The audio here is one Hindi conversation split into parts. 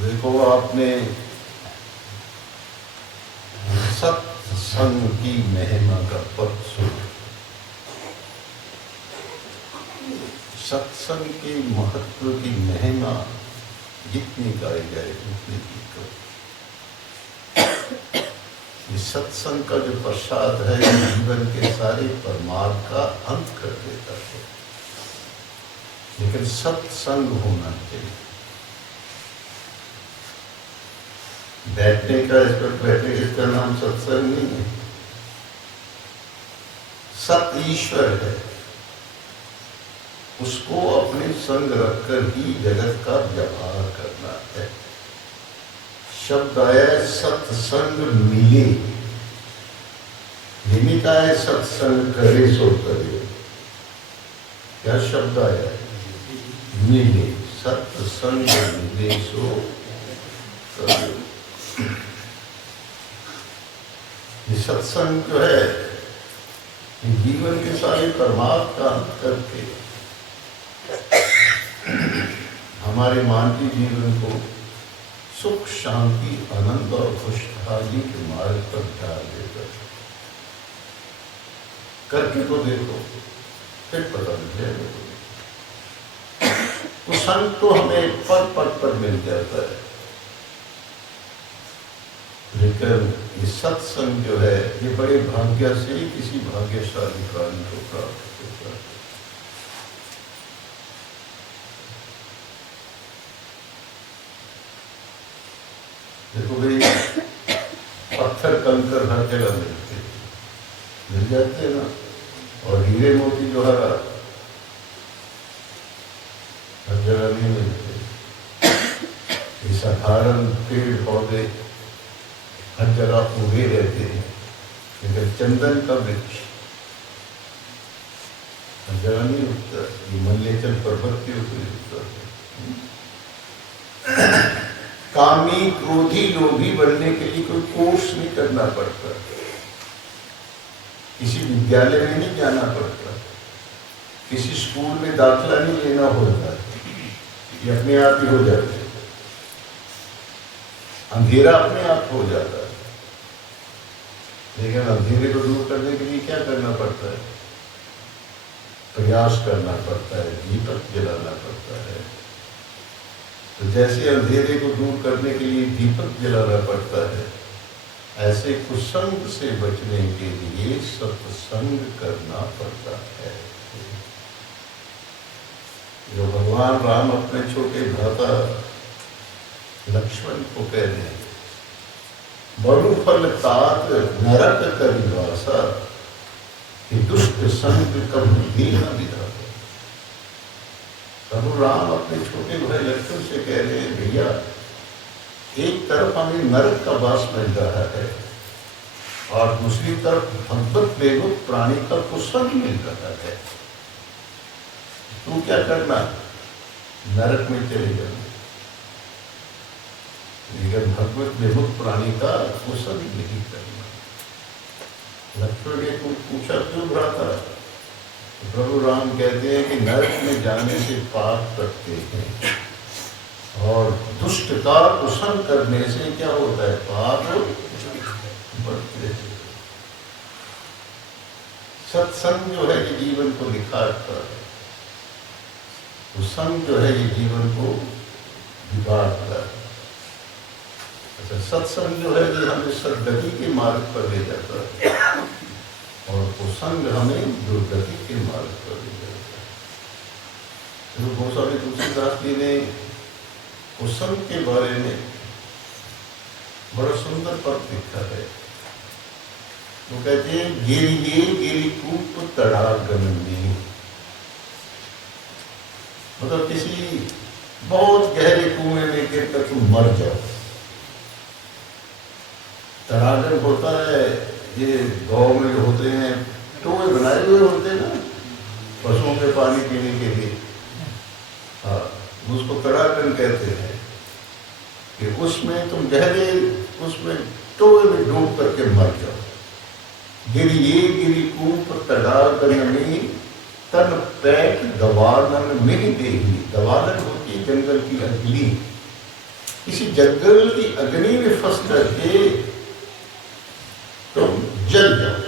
देखो, आपने सत्संग की महिमा का पद सुना। सत्संग के महत्व की महिमा जितनी गाई जाए उतनी की करो। ये सत्संग का जो प्रसाद है जीवन के सारे परमार्थ का अंत कर देता है, लेकिन सत्संग होना चाहिए। बैठने का, इस पर बैठने इसका नाम सत्संग नहीं है। सत ईश्वर है, उसको अपने संग रखकर ही जगत का व्यवहार करना है। शब्द आया है सत्संग मिले, ये नहीं कहा है सत्संग करे सो करे। क्या शब्द आया है? मिले, सत्संग मिले सो करे। ये सत्संग जो है जीवन के सारे परमार्थ का अंत करके हमारे मानवीय जीवन को सुख, शांति, आनंद और खुशहाली के मार्ग पर डाल देता है। करके तो देखो, फिर पता नहीं चलेगा। तो संग तो हमें पद पद पर मिल जाता है, लेकिन ये सत्संग जो है ये बड़े भाग्य से ही किसी भाग्यशाली प्राणी को प्राप्त होता है। देखो भाई, पत्थर कंकर हर जगह मिल जाते हैं ना, और हीरे मोती जो हर जगह नहीं मिलते। ये साधारण पेड़ पौधे हर जगह उगे रहते हैं, लेकिन चंदन का वृक्ष हर जगह नहीं उगता। ये मल्लेचल पर्वत के ऊपर उगता है। कामी, क्रोधी, लोभी बनने के लिए कोई कोर्स नहीं करना पड़ता, किसी विद्यालय में नहीं जाना पड़ता, किसी स्कूल में दाखिला नहीं लेना होता, ये अपने आप ही हो जाता है। अंधेरा अपने आप हो जाता है, लेकिन अंधेरे को दूर करने के लिए क्या करना पड़ता है? प्रयास करना पड़ता है, दीपक जलाना पड़ता है। तो जैसे अंधेरे को दूर करने के लिए दीपक जलाना पड़ता है, ऐसे कुसंग से बचने के लिए सत्संग करना पड़ता है। जो भगवान राम अपने छोटे भ्राता लक्ष्मण को कह रहे हैं, बरु फल तात नरक करि वासा, कि दुष्ट संग कभी न विधाता। प्रभु राम अपने छोटे भाई लक्ष्मण से कह रहे हैं, भैया एक तरफ हमें नरक का वास मिल रहा है और दूसरी तरफ भगवत प्रेमुक प्राणी का कुसंग मिल रहा है। तू क्या करना? नरक में चले जाना, लेकिन भगवत प्रेमुक प्राणी का कुसंग नहीं करना। लक्ष्मण ने पूछा, क्यों भ्राता? तो प्रभु राम कहते हैं कि नरक में जाने से पाप कटते हैं और दुष्ट का कुसंग करने से क्या होता है? पाप बढ़ते हैं। सत्संग जो है ये जीवन को निखारता है, कुसंग जो है ये जीवन को बिगाड़ता है। अच्छा, सत्संग जो है ये हमें सद्गति के मार्ग पर ले जाता है और कुसंग हमें दुर्गति के मार्ग पर ले जाता है। तो गोस्वामी तुलसीदास जी ने कुसंग के बारे में बड़ा सुंदर पद लिखा है। वो कहते हैं गिरिये गिरिकूप तड़ागन में, मतलब किसी बहुत गहरे कुएं में गिरकर तुम मर जाओ। तड़ागन होता है, ये गाँव में जो होते हैं टोए बनाए हुए होते हैं ना पशुओं के पानी पीने के लिए, हाँ उसको तड़ागन कहते हैं। कि उसमें तुम गहरे उसमें टोए में डूब करके मर जाओ। गिरिये गिरिकूप तड़ागन में तन पैठ दवानन में देही। दवानन होती है जंगल की अग्नि, किसी जंगल की अग्नि में फंस करके तुम जल जाओ।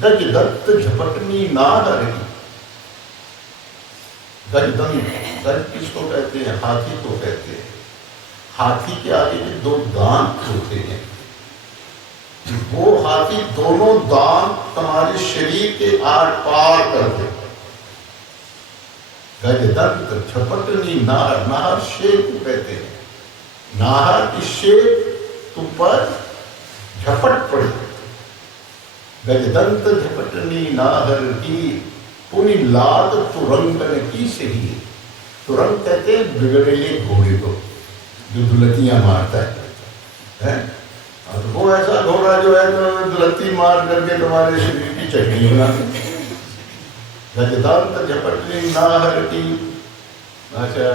गज दत्त झपटनी ना हरही। गज दंत, गज किसको कहते हैं? हाथी को कहते हैं। हाथी के आगे भी दो दांत होते हैं, वो हाथी दोनों दांत तुम्हारे शरीर के आर पार कर दे। गजदंत झपटनी नार, नार शेर को कहते हैं। नाहर की शेर तुम पर झपट पड़े। गजदंत झपटनी नाहर की पुनि लाद तुरंगन की सही। तुरंग कहते हैं बिगड़ेले घोड़े को जो दुलतियां मारता है? तो वो ऐसा घोड़ा जो है तो दुलती मार करके तुम्हारे शरीर की चटनी बना दे। गजदंत झपटनी नाहर की, अच्छा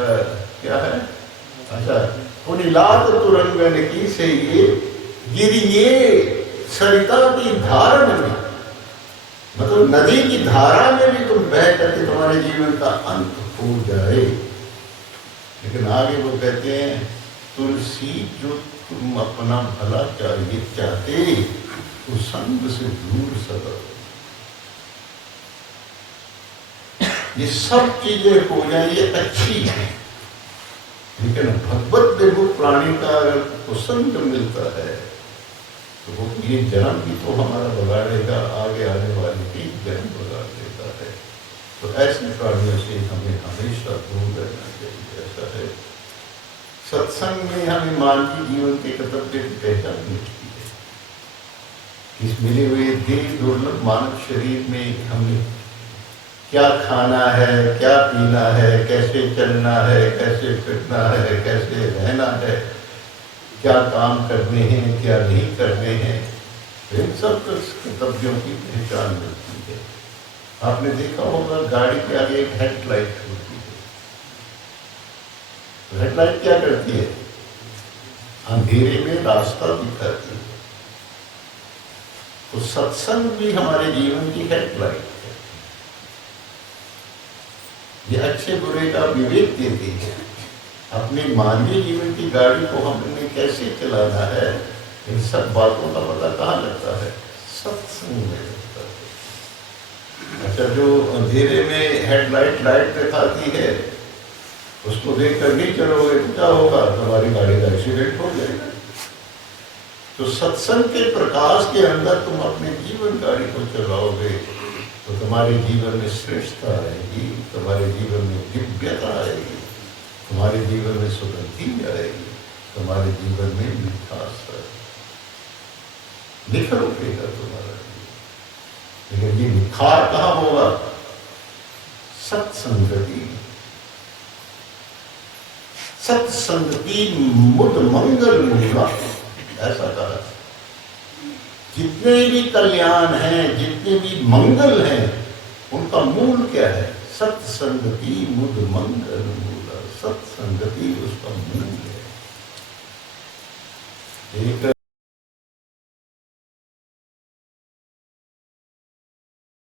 क्या है, अच्छा पुनि लाद तुरंगन की से ये गिरिये सरिता की धारण में, मतलब नदी की धारा में भी तुम बह करके तुम्हारे जीवन का अंत हो जाए। लेकिन आगे वो कहते हैं तुलसी जो तुम अपना भला चाहिए चाहते तो संग से दूर सदा। ये सब चीजें हो जाए ये अच्छी है, लेकिन भगवत देवभूत प्राणी का अगर कुसंग मिलता है तो वो ये जन्म भी तो हमारा बगाड़ेगा, आगे आने वाले भी जन्म बगाड़ देता है। तो ऐसे प्राणियों से हमें हमेशा दूर रहना चाहिए। ऐसा है सत्संग में हमें मानवीय जीवन के कर्तव्य की पहचान मिलती है। इस मिले हुए देह दुर्लभ मानव शरीर में हमें क्या खाना है, क्या पीना है, कैसे चलना है, कैसे फिरना है, कैसे रहना है, क्या काम करने हैं, क्या नहीं करने हैं, इन सब कर्तव्यों की पहचान मिलती है। आपने देखा होगा गाड़ी के आगे एक हेडलाइट होती है। हेडलाइट क्या करती है? अंधेरे में रास्ता दिखाती है। तो सत्संग भी हमारे जीवन की हेडलाइट है। ये अच्छे बुरे का विवेक देती है। अपने मानवीय जीवन की गाड़ी को हमने कैसे चलाना है, इन सब बातों का पता कहाँ लगता है? सत्संग में लगता है। अच्छा, जो अंधेरे में हेडलाइट लाइट दिखाती है उसको देखकर नहीं चलोगे तो क्या होगा? तुम्हारी गाड़ी का एक्सीडेंट हो जाएगा। तो सत्संग के प्रकाश के अंदर तुम अपने जीवन गाड़ी को चलाओगे तो तुम्हारे जीवन में श्रेष्ठता आएगी, तुम्हारे जीवन में दिव्यता आएगी, तुम्हारे जीवन में सुगंधी आएगी, तुम्हारे जीवन में मिठास आएगी, निखर उठेगा तुम्हारा जीवन। लेकिन ये निखार कहाँ होगा? सत्संगति। सत्संगति मुद मंगल मूला, ऐसा कहा। जितने भी कल्याण हैं, जितने भी मंगल हैं, उनका मूल क्या है? सत्संगति मुद मंगल मूला। सत्संगति उसका मूल है। एक